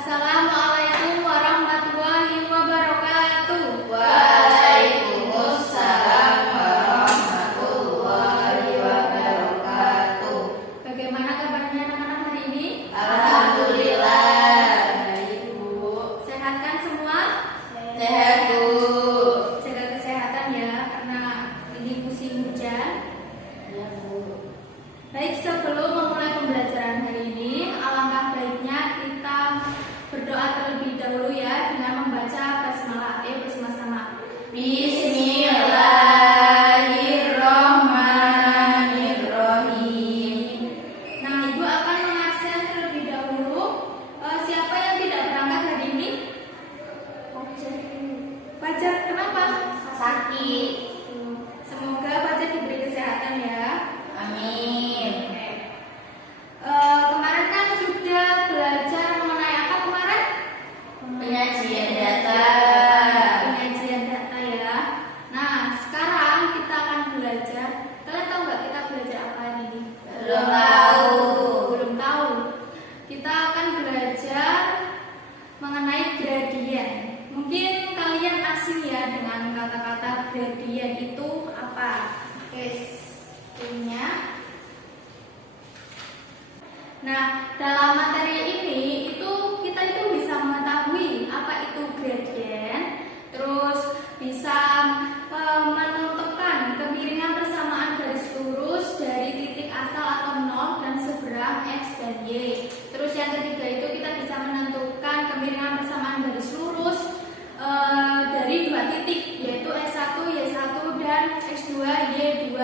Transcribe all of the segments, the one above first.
Assalamualaikum warahmatullahi wabarakatuh. Waalaikumsalam warahmatullahi wabarakatuh. Bagaimana kabarnya anak-anak hari ini? Alhamdulillah, baik Bu. Sehat kan semua? Sehat Bu. Jaga kesehatan ya, karena ini musim hujan. Ya Bu. Baik, sebelum memulai pembelajaran hari ini, alangkah baiknya kita berdoa terlebih dahulu ya dengan membaca basmalah. Ayo bersama-sama. Bismillahirrahmanirrahim. Nah, Ibu akan mengabsen terlebih dahulu. Siapa yang tidak berangkat hari ini? Fajar, kenapa? Sakit. Semoga Fajar diberi kesehatan ya. Amin. Kemarin kan sudah belajar mengenai apa kemarin? Penyajian data. Penyajian data ya. Nah, sekarang kita akan belajar. Kalian tahu nggak kita belajar apa hari ini? Belum tahu. Belum tahu. Kita akan belajar mengenai gradien. Mungkin kalian asing ya dengan kata-kata gradien itu apa? Oke, ini. Nah, dalam materi ini kita bisa mengetahui apa itu gradien, terus bisa menentukan kemiringan persamaan garis lurus dari titik asal atau nol dan seberang x dan y. Terus yang ketiga itu kita bisa menentukan kemiringan persamaan garis lurus dari dua titik, yaitu S1, Y1 dan X2, Y2.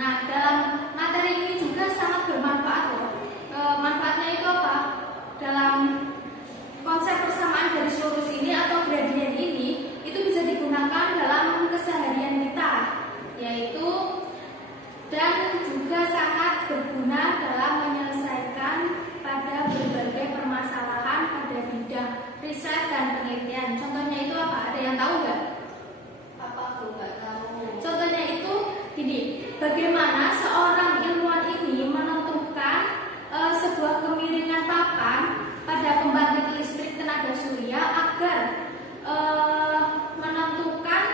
Nah, dalam materi ini juga sangat bermanfaat loh. Manfaatnya itu apa? Dalam konsep persamaan garis lurus ini atau gradien ini itu bisa digunakan dalam keseharian kita, yaitu dan juga sangat berguna dalam menyelesaikan pada berbagai permasalahan pada bidang riset dan penelitian. Contohnya itu apa? Ada yang tahu nggak? Apa Bu? Nggak tahu. Contohnya itu gini, bagaimana seorang ilmuwan ini menentukan sebuah kemiringan papan pada pembangkit listrik tenaga surya agar menentukan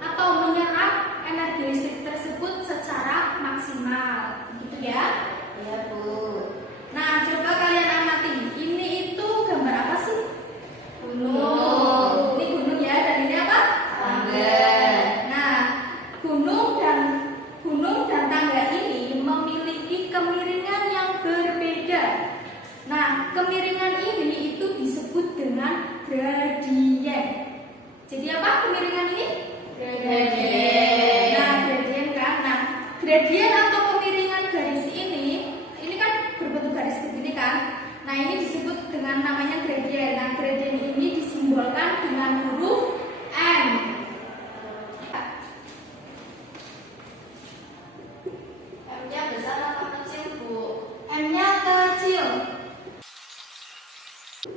atau menyerap energi listrik tersebut secara maksimal, gitu ya? Iya Bu. Nah, coba kalian amati, ini itu gambar apa sih? Gunung. Ini gunung ya, dan ini apa? Tangga. Nah, gunung dan tangga ini memiliki kemiringan yang berbeda. Nah, kemiringan ini itu disebut dengan gradien. Jadi apa kemiringan ini? Gradien. Nah, gradien kan. Nah, gradien atau kemiringan garis ini kan berbentuk garis begini kan. Nah, ini disebut dengan namanya gradien. Nah, gradien ini disimbolkan dengan huruf M. M-nya besar apa kecil Bu? M-nya kecil.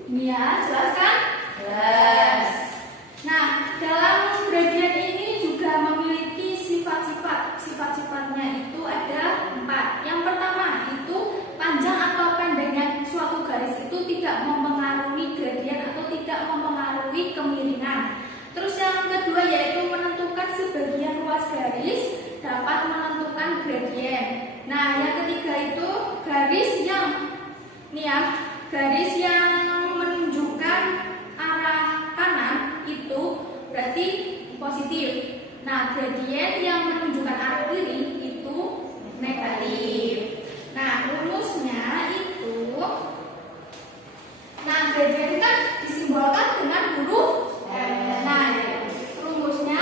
Ini ya, jelas kan? Jelas. Nah, dalam gradien ini juga memiliki sifat-sifat. Sifat-sifatnya itu ada 4. Yang pertama itu panjang atau pendeknya suatu garis itu tidak mempengaruhi gradien atau tidak mempengaruhi kemiringan. Terus yang kedua yaitu menentukan sebagian luas garis dapat menentukan gradien. Nah, yang ketiga itu garis yang menunjukkan arah kanan itu berarti positif. Nah, gradien yang menunjukkan arah kiri itu negatif. Nah, rumusnya itu, nah gradien kan disimbolkan dengan huruf M. Nah, rumusnya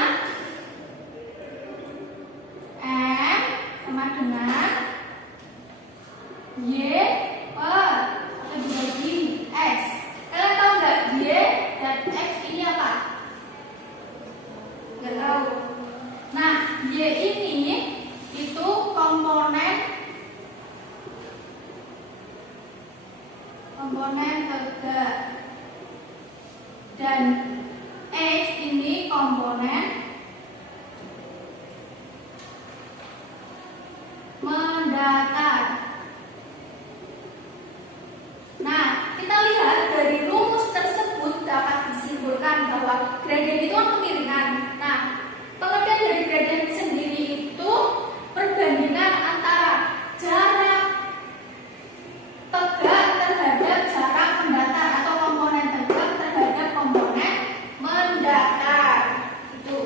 M sama dengan Y atau dibagi X. Kalian tahu nggak Y dan X ini apa? Nggak tahu. Nah, Y ini itu komponen tegak dan X ini komponen mendatar. tegak terhadap jarak mendatar atau komponen tegak terhadap komponen mendatar. Itu.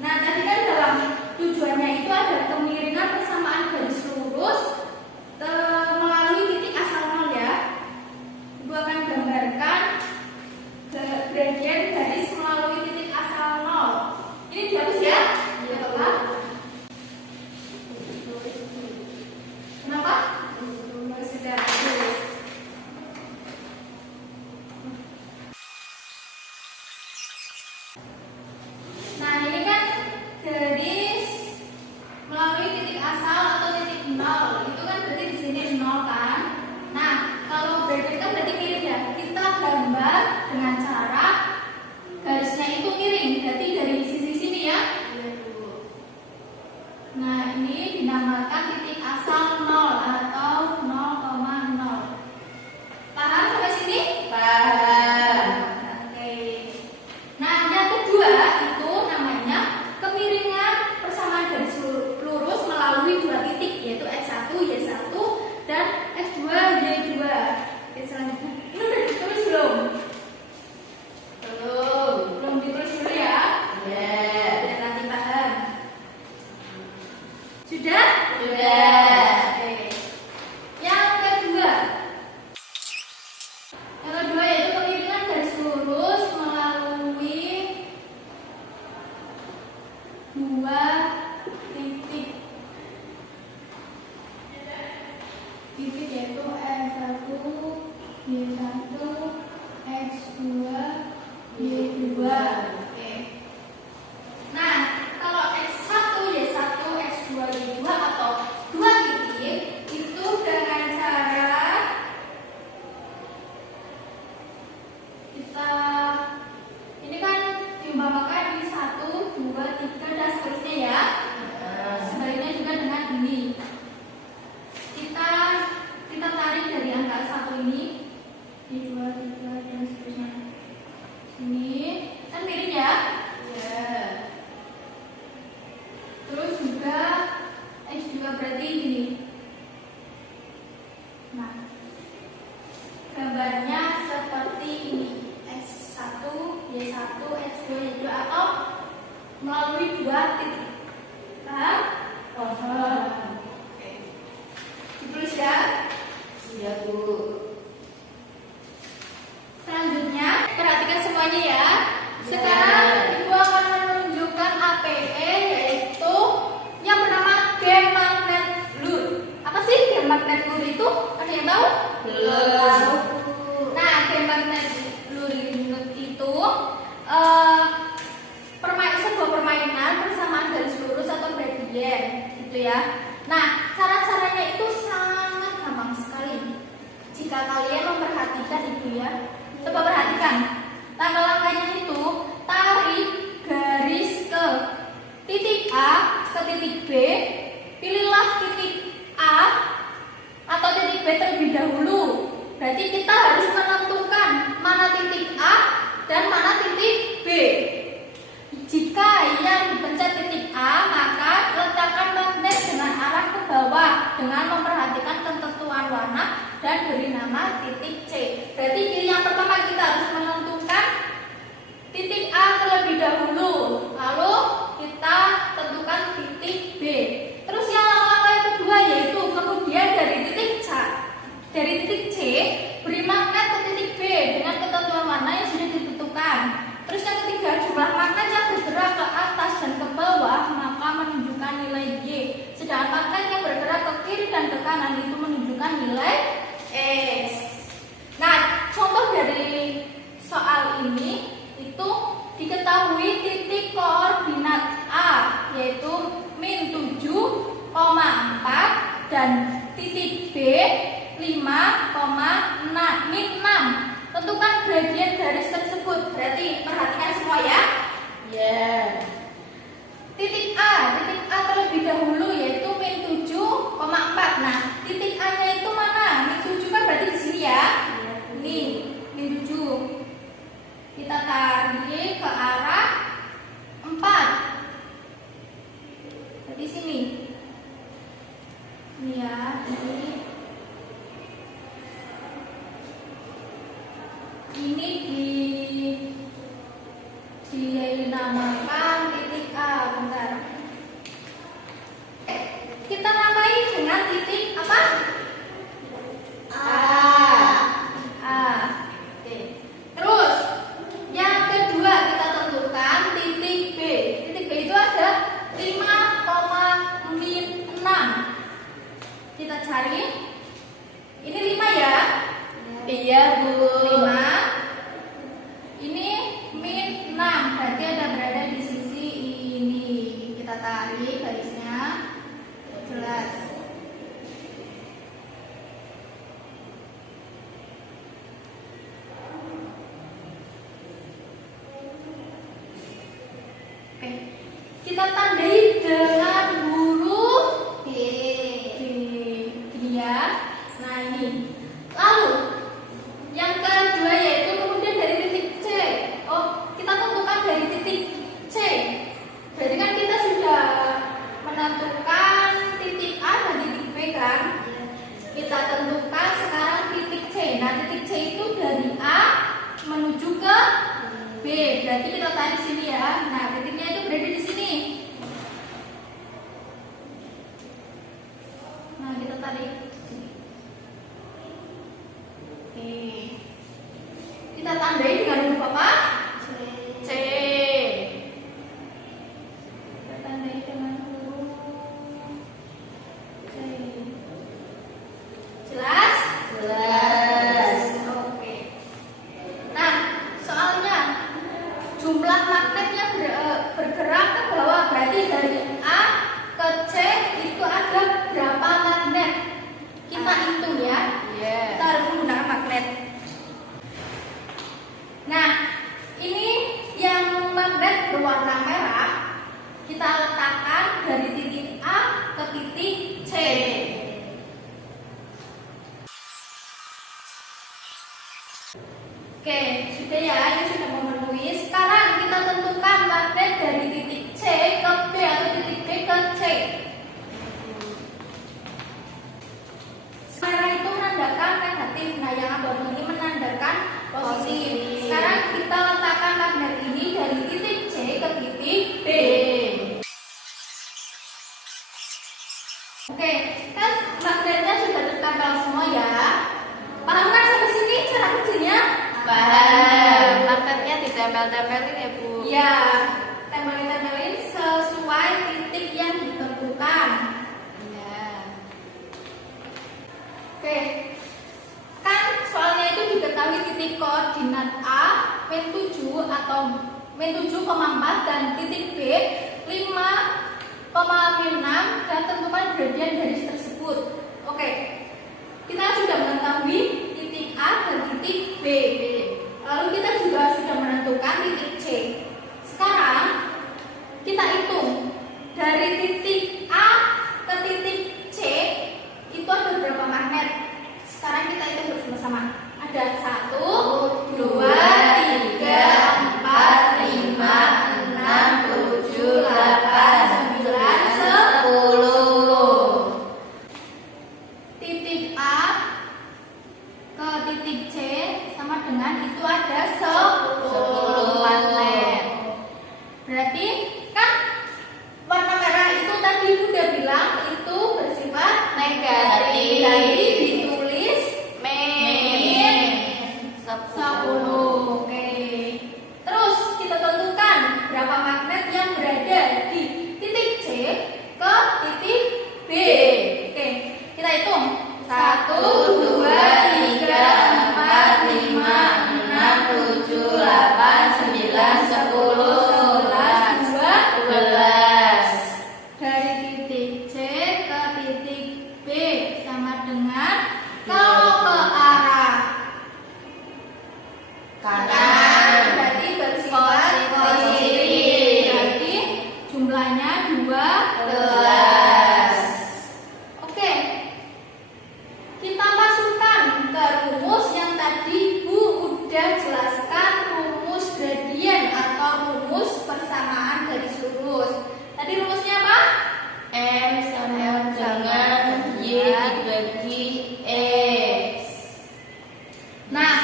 Nah, tadi kan dalam tujuannya itu ada kemiringan persamaan garis lurus melalui titik asal nol ya. Ibu akan gambarkan gradien garis melalui titik asal nol. Ini dihapus ya? Iya, Pak. Kenapa? Sudah hapus. Nah, ini kan garis melalui titik asal atau titik nol. Itu kan berarti di sini nol kan? Nah, kalau gradien kan berarti miring ya. Kita gambar dengan cara garisnya itu miring. Berarti dari sisi sini ya. Nah, ini dinamakan titik asal nol atau 0,0. Paham sampai sini? Paham. Oke. Nah, yang kedua itu namanya kemiringan persamaan garis lurus melalui dua titik, yaitu x1, y1 dan x2, y2. Oke, selanjutnya. Ini udah ditulis belum? Belum ditulis dulu ya. Biar nanti paham. Sudah? Oke. Yang kedua yaitu kemiringan garis lurus melalui dua titik yaitu x1, y1, x2, y2. Oke. Nah, kalau x1, y1, x2, y2 atau dua titik itu dengan cara kita ini kan diumpamakan ini 1, 2, 3 dan seterusnya ya. Sebaliknya juga dengan ini. Kita tarik dari angka 1 ini 2, 3 dan seterusnya. Sini kan miring ya. Terus juga X juga berarti ini. Nah, gambarnya seperti ini. X1, Y1, X2, Y2 atau melalui dua titik. Paham? Oke. Ditulis ya. Iya, Bu. Selanjutnya, perhatikan semuanya ya. Sekarang Ibu akan menunjukkan APE, yaitu yang bernama gem magnet lur. Apa sih gem magnet lur itu? Ada yang tahu? Belum. Nah, gem magnet lur itu sebuah permainan persamaan garis lurus atau gradien, gitu ya. Nah, cara-caranya itu sangat gampang sekali. Jika kalian memperhatikan itu ya, coba perhatikan. Langkah-langkahnya itu tarik garis ke titik A ke titik B, pilihlah titik A atau titik B terlebih dahulu. Berarti kita harus menentukan mana titik A dan mana titik B. Jika yang dipencet titik A, maka letakkan magnet dengan arah ke bawah dengan memperhatikan ketentuan warna dan beri nama titik C. Berarti yang pertama kita harus menentukan titik A terlebih dahulu, lalu kita tentukan titik B. Terus yang langkah yang kedua yaitu kemudian dari titik C beri magnet ke titik B dengan ketentuan warna yang sudah ditentukan. Terus yang ketiga, jumlah magnet yang bergerak ke atas dan ke bawah maka menunjukkan nilai Y. Sedangkan magnet yang bergerak ke kiri dan ke kanan itu menunjukkan nilai X. Nah, contoh dari soal ini itu diketahui titik koordinat A yaitu min 7,4 dan titik B 5,6 min 6. Tentukan gradien garis tersebut. Berarti perhatikan semua ya. Titik A terlebih dahulu yaitu min 7,4. Nah, titik A-nya itu mana? Min 7 kan berarti di sini ya. Ini min 7. Kita tarik ke arah 4. Di sini. Ini ya, ini Ini 5 ya. Iya, Bu. 5. Ini min 6. Berarti ada berada di sisi ini. Kita tarik garisnya. Jelas. Oke. Kita tandai dengan huruf B. Gini ya. Nah, ini. Lalu yang kedua yaitu kemudian dari titik C. Oh, kita tentukan dari titik C. Berarti kan kita sudah menentukan titik A dan titik B kan? Kita tentukan sekarang titik C. Nah, titik C itu dari A menuju ke B. Berarti kita tarik sini ya. Nah, titiknya itu berada di sini. Nah, kita tarik sini. Oke. Kita tandai dengan huruf apa? C. Kita tandai dengan huruf C. Jelas? Jelas. Oke. Nah, soalnya jumlah magnet yang bergerak ke bawah, berarti dari A ke C itu ada berapa magnet? Kita hitung ya. Iya. Kita harus menggunakan magnet. Nah, ini yang magnet berwarna merah kita letakkan dari titik A ke titik C. Oke, sudah ya, ini sudah memenuhi. Sekarang kita tentukan magnet dari titik C ke B atau titik B ke C. Merah itu menandakan negatif, nah yang abu-abu ini menandakan positif. Sekarang kita letakkan magnet ini dari titik C ke titik B. Oke, kan magnetnya sudah tertempel semua ya. Paham kan sampai sini cara kerjanya? Paham. Magnetnya ditempel-tempelin ya, Bu. Ya, tempelin sesuai titik yang ditentukan. Iya. Oke, kan soalnya itu diketahui titik koordinat A min 7 atau min 7,4 dan titik B 5,6 dan tentukan gradian garis tersebut. Oke, kita sudah mengetahui titik A dan titik B. Lalu kita juga sudah menentukan titik C. Sekarang kita hitung dari titik A ke titik C itu ada berapa magnet? Sekarang kita hitung bersama-sama. Ada 1, 2, 3, 4, 5, 6, 7, 8, 9, 10. Titik A ke titik C sama dengan itu ada 10 magnet. Berarti kan warna merah itu tadi udah bilang itu bersifat Negatif. Jadi ditulis Min 10. 10. Oke. Terus kita tentukan berapa magnet yang berada di titik C ke titik B. Oke, kita hitung. 1, 2, 3, 4, 5, 6, 7, 8, 9, 10, 11, 12. Dari titik C ke titik B sama dengan kalau ke arah kanan berarti bersifat positif. Berarti jumlahnya 12. Oke. Kita masukkan ke rumus yang tadi Bu udah jelaskan, rumus gradien atau rumus persamaan garis lurus. Tadi rumusnya apa? M sama dengan Y dibagi X. Nah,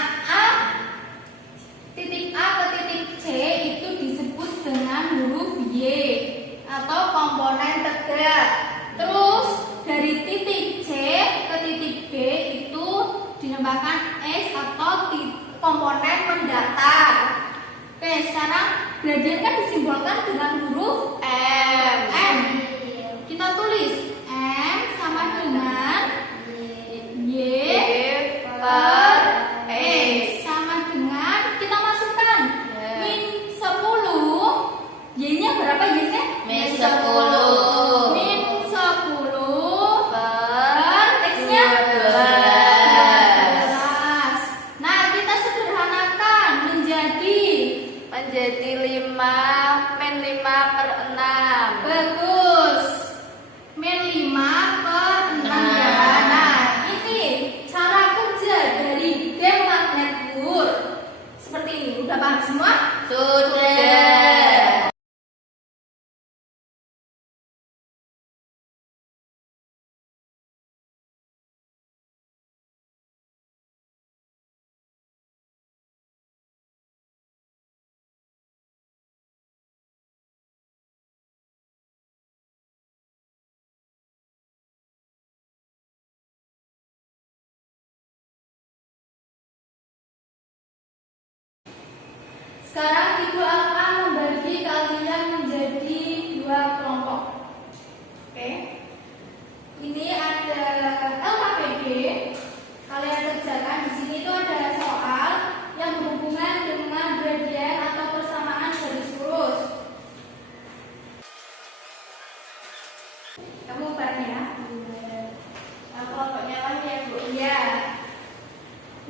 titik A ke titik C itu disebut dengan huruf Y atau komponen tegak. Terus dari titik C ke titik B itu dinamakan X atau komponen mendatar. Oke, sekarang gradien kan disimbolkan dengan huruf M. Kita tulis M sama dengan Y per E X. sama dengan kita masukkan Ya. min 10. Y-nya berapa Y-nya? Min 10 Min 10 per X-nya 12 Nah, kita sederhanakan menjadi 5 min 5 per 6. bagus. Min 5 per 6 ya. Nah, ini cara kerja dari game magnet lur. Seperti ini. Udah paham semua? Sudah. Sekarang Ibu akan membagi kalian menjadi 2 kelompok. Oke. Ini ada LKPD. Kalian kerjakan di sini itu ada soal yang berhubungan dengan gradien atau persamaan garis lurus. Kamu bareng ya? Kelompoknya lagi ya, Bu. Iya.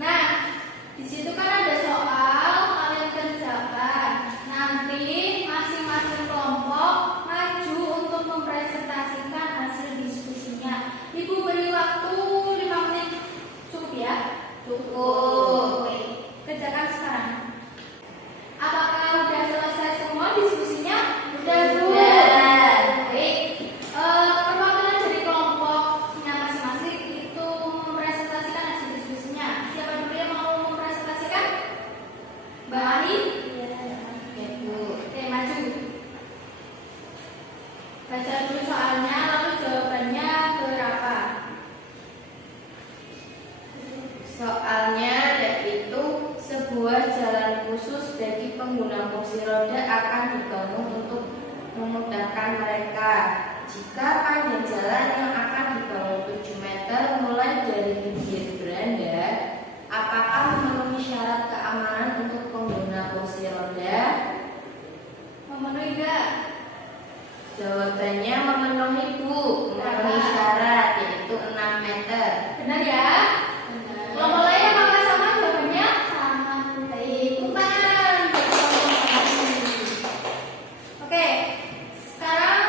Nah, di situ kan ada soal kalian kerjakan. Nanti masing-masing kelompok maju untuk mempresentasikan hasil diskusinya. Ibu beri waktu 5 menit. Cukup ya? Cukup. Oke. Kerjakan sekarang. Apakah udah selesai semua diskusinya? Udah, Bu. Udah. Baik. Perwakilan dari kelompoknya masing-masing itu mempresentasikan hasil diskusinya. Siapa dulu yang mau mempresentasikan? Mbak Ali? Oke, Bu. Oke, maju. Baca dulu soalnya, lalu jawabannya berapa? Soalnya yaitu sebuah jalan khusus bagi pengguna kursi roda akan dibangun untuk memudahkan mereka. Jika panjang jalan yang akan dibangun 7 meter mulai dari bibir beranda, apakah memenuhi syarat keamanan untuk pengguna kursi roda? Memenuhi enggak? Jawabannya memenuhi, Bu. Memenuhi syarat yaitu 6 meter. Benar ya? Kelompok lain apakah sama jawabannya? Sama. Baik, bukan. Oke, sekarang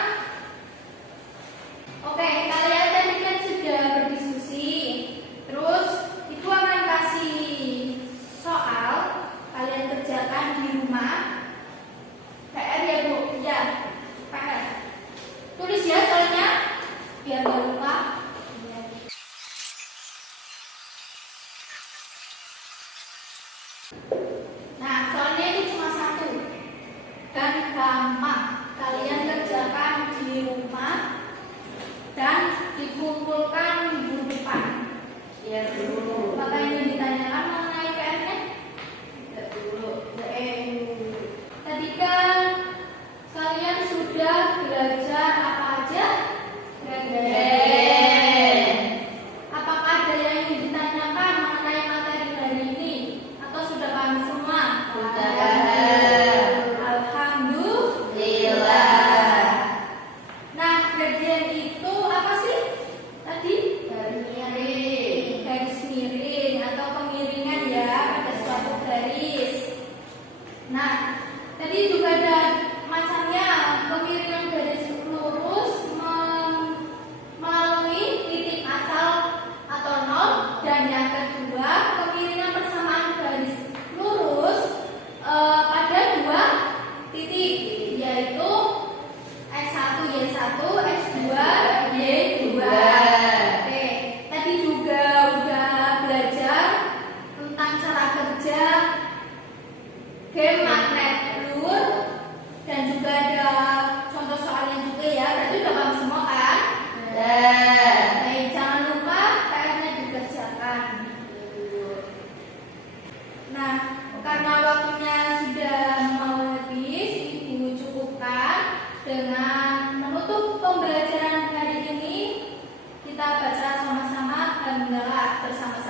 kalian tadi kan sudah berdiskusi. Terus Ibu akan kasih soal kalian kerjakan di rumah. PR ya, Bu? Ya, PR. Tulis ya soalnya biar gak lupa. Nah, soalnya itu cuma satu dan gampang. Kalian kerjakan di rumah dan dikumpulkan minggu depan. Ya, dulu. Apakah ini ditanyakan mengenai PR-nya? Ya, dulu. Tadi kan kalian sudah belajar apa aja? Gradien. Apakah ada yang ingin ditanyakan mengenai materi hari ini? Atau sudah paham semua? Sudah paham. Alhamdulillah. Nah, gradien itu apa sih? Tadi? Garis miring atau pemiringan ya pada suatu garis. Nah, tadi juga ada macamnya pemiringan garis lurus melalui titik asal atau nol, dan yang kedua pemiringan persamaan garis lurus pada 2 titik, yaitu X1 Y1, X2 Y2. Oke, tadi juga udah belajar tentang cara kerja game magnet lur, dan juga ada contoh soalnya juga ya. Berarti udah paham semua kan? Baik, jangan lupa PR-nya dikerjakan. Nah, karena waktunya sudah mau habis, Ibu cukupkan dengan menutup pembelajaran hari ini. Kita baca sama-sama Alhamdulillah bersama-sama.